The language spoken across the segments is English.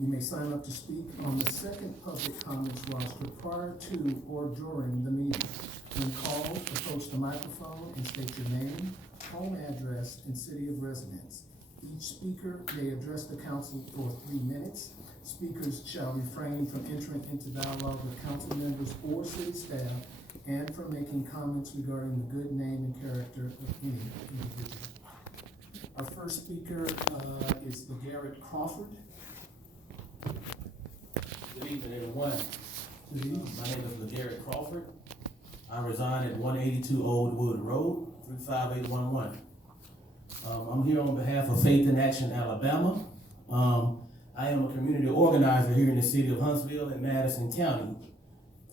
You may sign up to speak on the second public comments roster prior to or during the meeting. When called, approach the microphone and state your name, home address, and city of residence. Each speaker may address the council for 3 minutes. Speakers shall refrain from entering into dialogue with council members or city staff and from making comments regarding the good name and character of any individual. Our first speaker is LaGarrett Crawford. Good evening, everyone. Good evening. My name is LaGarrett Crawford. I reside at 182 Old Wood Road, 35811. I'm here on behalf of Faith in Action, Alabama. I am a community organizer here in the city of Huntsville and Madison County.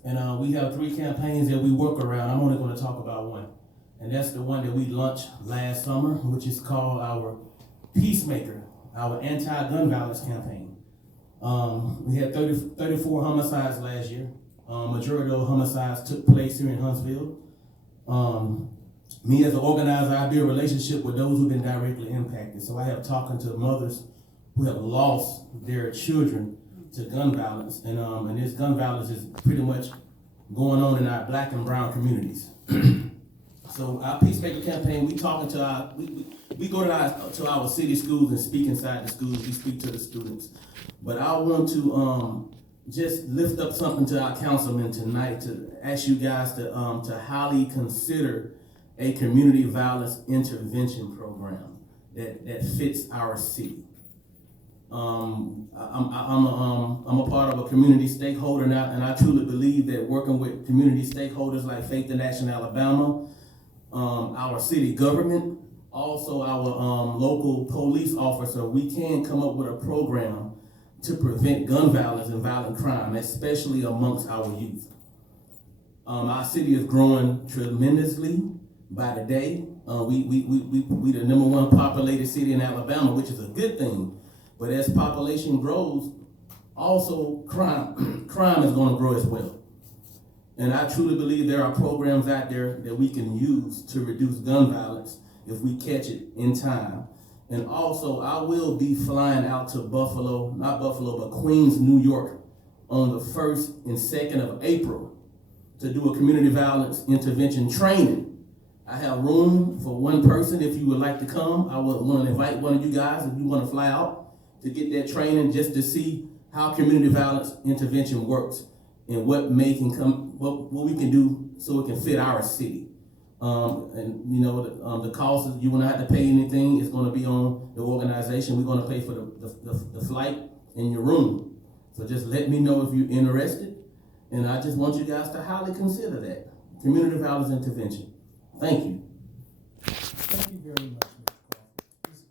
And we have 3 campaigns that we work around. I'm only going to talk about one. And that's the one that we launched last summer, which is called our Peacemaker, our anti-gun violence campaign. We had 34 homicides last year. Majority of those homicides took place here in Huntsville. Me as an organizer, I build a relationship with those who've been directly impacted. So I have talking to mothers who have lost their children to gun violence. And this gun violence is pretty much going on in our black and brown communities. So our Peacemaker campaign, we talking to we go to our city schools and speak inside the schools. We speak to the students. But I want to just lift up something to our councilmen tonight to ask you guys to highly consider a community violence intervention program that fits our city. I'm a part of a community stakeholder now, and I truly believe that working with community stakeholders like Faith in Action Alabama, our city government, also our local police officer, we can come up with a program to prevent gun violence and violent crime, especially amongst our youth. Our city is growing tremendously by the day. We the #1 populated city in Alabama, which is a good thing. But as population grows, also crime is going to grow as well. And I truly believe there are programs out there that we can use to reduce gun violence if we catch it in time. And also, I will be flying out to Queens, New York on the 1st and 2nd of April to do a community violence intervention training. I have room for 1 person if you would like to come. I would want to invite one of you guys if you want to fly out to get that training just to see how community violence intervention works and what we can do so it can fit our city. The cost is you will not have to pay anything. It's going to be on the organization. We're going to pay for the flight and your room. So just let me know if you're interested. And I just want you guys to highly consider that. Community violence intervention. Thank you. Thank you very much, Mr.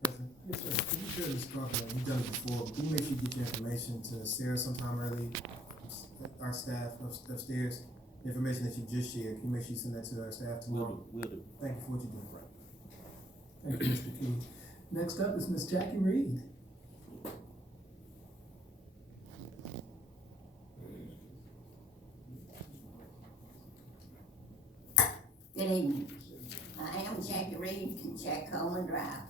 Crawford. Yes, sir. Can you share this Crawford? You've done it before. Can you make sure you get your information to Sarah sometime early? Our staff upstairs. The information that you just shared, can you make sure you send that to our staff tomorrow? Will do. Thank you for what you're doing. Thank you, Mr. King. Next up is Ms. Jackie Reed. Good evening. I am Jackie Reed from Jack Coleman Drive.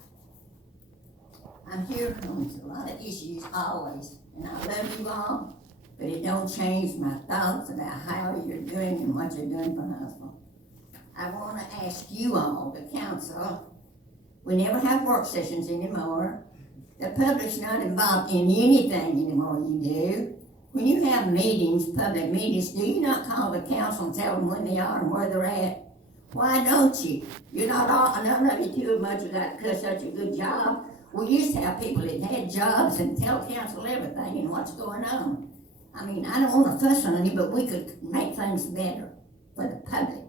I'm here on a lot of issues always, and I love you all, but it don't change my thoughts about how you're doing and what you're doing for Huntsville. I want to ask you all, the council, we never have work sessions anymore. The public's not involved in anything anymore you do. When you have meetings, public meetings, do you not call the council and tell them when they are and where they're at? Why don't you? You're not all, none of you do as much as that because such a good job. We used to have people that had jobs and tell council everything and what's going on. I mean, I don't want to fuss on you, but we could make things better for the public.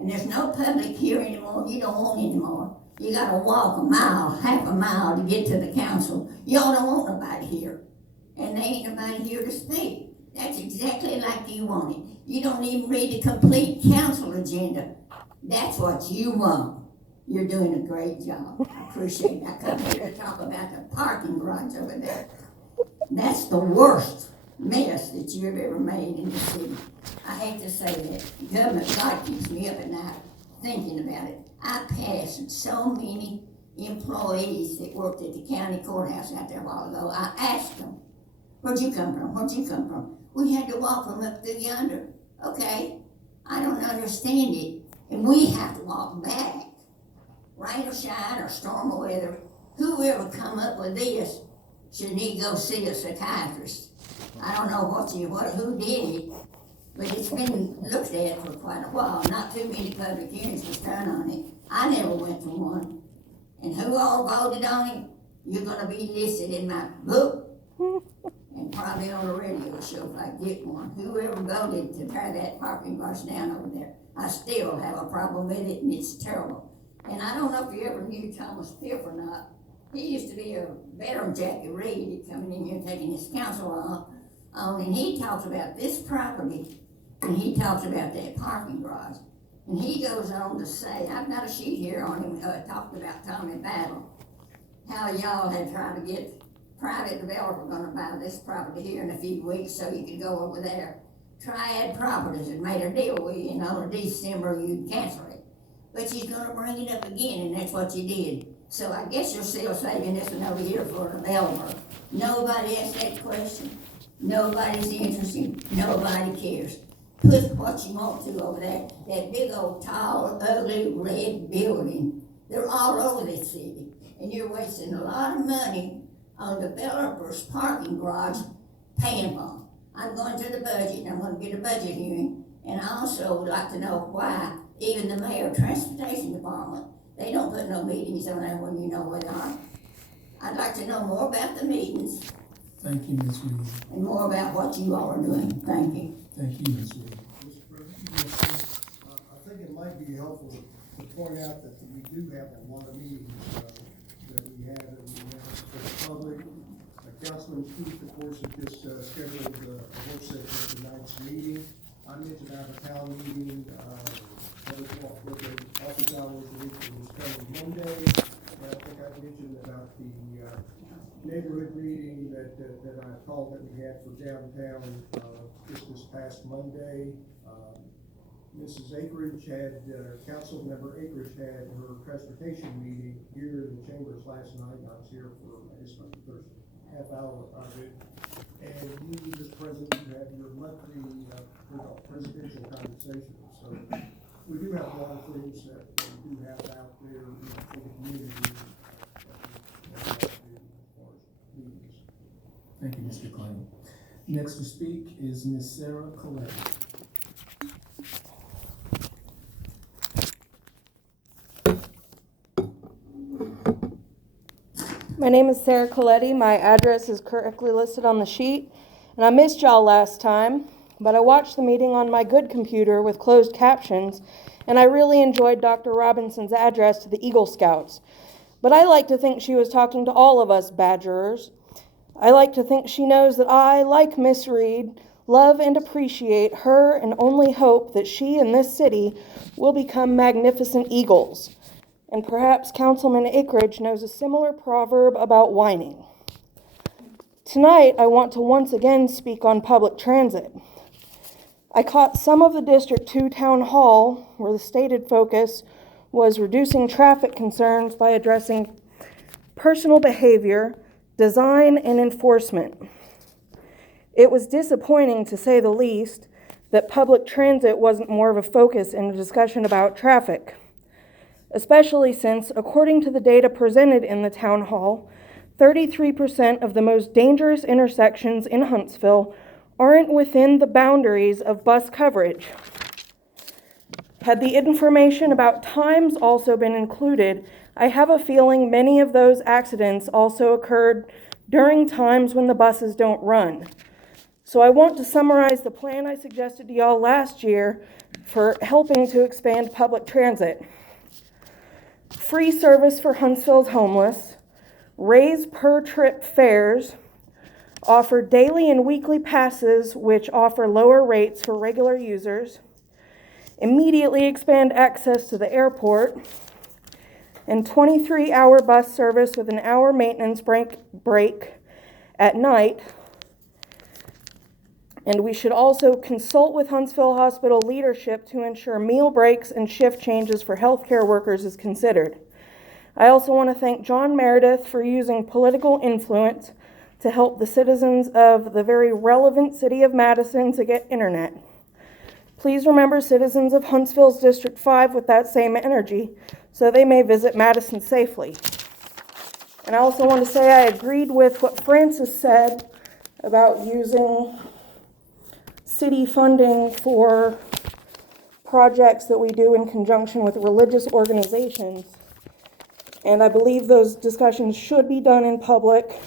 And there's no public here anymore. You don't want anymore. You got to walk a mile, half a mile to get to the council. Y'all don't want nobody here. And there ain't nobody here to speak. That's exactly like you want it. You don't even read the complete council agenda. That's what you want. You're doing a great job. I appreciate it. I come here to talk about the parking garage over there. That's the worst mess that you've ever made in the city. I hate to say that. Government, God keeps me up at night thinking about it. I passed so many employees that worked at the county courthouse out there a while ago. I asked them, Where'd you come from? Where'd you come from? We had to walk from up through yonder. Okay, I don't understand it. And we have to walk back. Rain or shine or storm or weather, whoever come up with this should need to go see a psychiatrist. I don't know who did it, but it's been looked at for quite a while. Not too many public hearings was done on it. I never went to one. And who all voted on it, you're gonna be listed in my book and probably on the radio show if I get one. Whoever voted to tear that parking garage down over there, I still have a problem with it, and it's terrible. And I don't know if you ever knew Thomas Piff or not. He used to be a veteran Jackie Reed coming in here taking his counsel on, and he talks about this property, and he talks about that parking garage. And he goes on to say, I've got a sheet here on him, talked about Tommy Battle, how y'all had tried to get private developer gonna buy this property here in a few weeks so you could go over there. Triad Properties had made a deal with you, and on December you'd cancel it. But she's gonna bring it up again, and that's what you did. So I guess you're still saving this one over here for a developer. Nobody asked that question. Nobody's interested. Nobody cares. Put what you want to over there. That big old tall, ugly red building. They're all over this city. And you're wasting a lot of money on developers' parking garage paying for them. I'm going to the budget, and I'm going to get a budget hearing. And I also would like to know why even the mayor of transportation department, they don't put no meetings on there when you know where they are. I'd like to know more about the meetings. Thank you, Ms. Reed. And more about what you all are doing. Thank you. Thank you, Ms. Reed. Mr. President, I think it might be helpful to point out that we do have a lot of meetings that we have for the public. Councilman Keith, of course, has just scheduled a work session for tonight's meeting. I mentioned out of town meeting, with the office hours week was coming Monday. And I think I mentioned about the neighborhood meeting that I called that we had for downtown just this past Monday. Mrs. Akridge had, council member Akridge had her transportation meeting here in the chambers last night. I was here for, I guess, like the first half hour of it. And you, Mr. President, you have your monthly presidential conversation. So we do have a lot of things that we do have out there for the community. As far as meetings. Thank you, Mr. Kling. Next to speak is Ms. Sarah Colletti. My name is Sarah Colletti. My address is correctly listed on the sheet. And I missed y'all last time, but I watched the meeting on my good computer with closed captions, and I really enjoyed Dr. Robinson's address to the Eagle Scouts. But I like to think she was talking to all of us Badgerers. I like to think she knows that I, like Miss Reed, love and appreciate her and only hope that she and this city will become magnificent eagles. And perhaps Councilman Akridge knows a similar proverb about whining. Tonight, I want to once again speak on public transit. I caught some of the District 2 Town Hall where the stated focus was reducing traffic concerns by addressing personal behavior, design, and enforcement. It was disappointing, to say the least, that public transit wasn't more of a focus in a discussion about traffic, especially since, according to the data presented in the town hall, 33% of the most dangerous intersections in Huntsville aren't within the boundaries of bus coverage. Had the information about times also been included, I have a feeling many of those accidents also occurred during times when the buses don't run. So I want to summarize the plan I suggested to y'all last year for helping to expand public transit. Free service for Huntsville's homeless, raise per trip fares, offer daily and weekly passes which offer lower rates for regular users, immediately expand access to the airport, and 23-hour bus service with an hour maintenance break at night. And we should also consult with Huntsville Hospital leadership to ensure meal breaks and shift changes for healthcare workers is considered. I also want to thank John Meredith for using political influence to help the citizens of the very relevant city of Madison to get internet. Please remember citizens of Huntsville's District 5 with that same energy so they may visit Madison safely. And I also want to say I agreed with what Francis said about using city funding for projects that we do in conjunction with religious organizations. And I believe those discussions should be done in public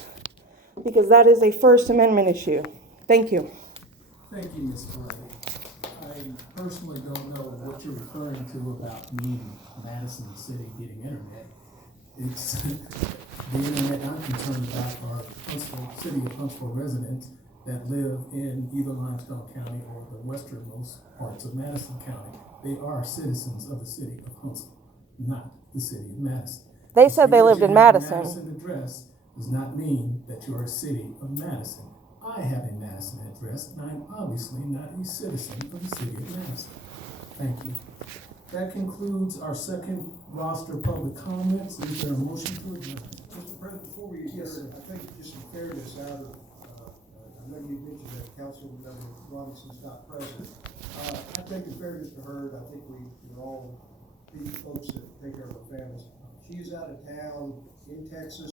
because that is a First Amendment issue. Thank you. Thank you, Ms. Colletti. I personally don't know what you're referring to about me, Madison City, getting internet. It's the internet I'm concerned about are Huntsville, city of Huntsville residents that live in either Limestone County or the westernmost parts of Madison County. They are citizens of the city of Huntsville, not the city of Madison. They said they lived in Madison. Madison address does not mean that you're a city of Madison. I have a Madison address, and I'm obviously not a citizen of the city of Madison. Thank you. That concludes our second roster of public comments. Is there a motion to adjourn? Mr. President, before we adjourn, I think just some fairness out of, I know you mentioned that Councilmember Robinson's not present. I think in fairness to her, I think we're all these folks that take care of our families. She's out of town in Texas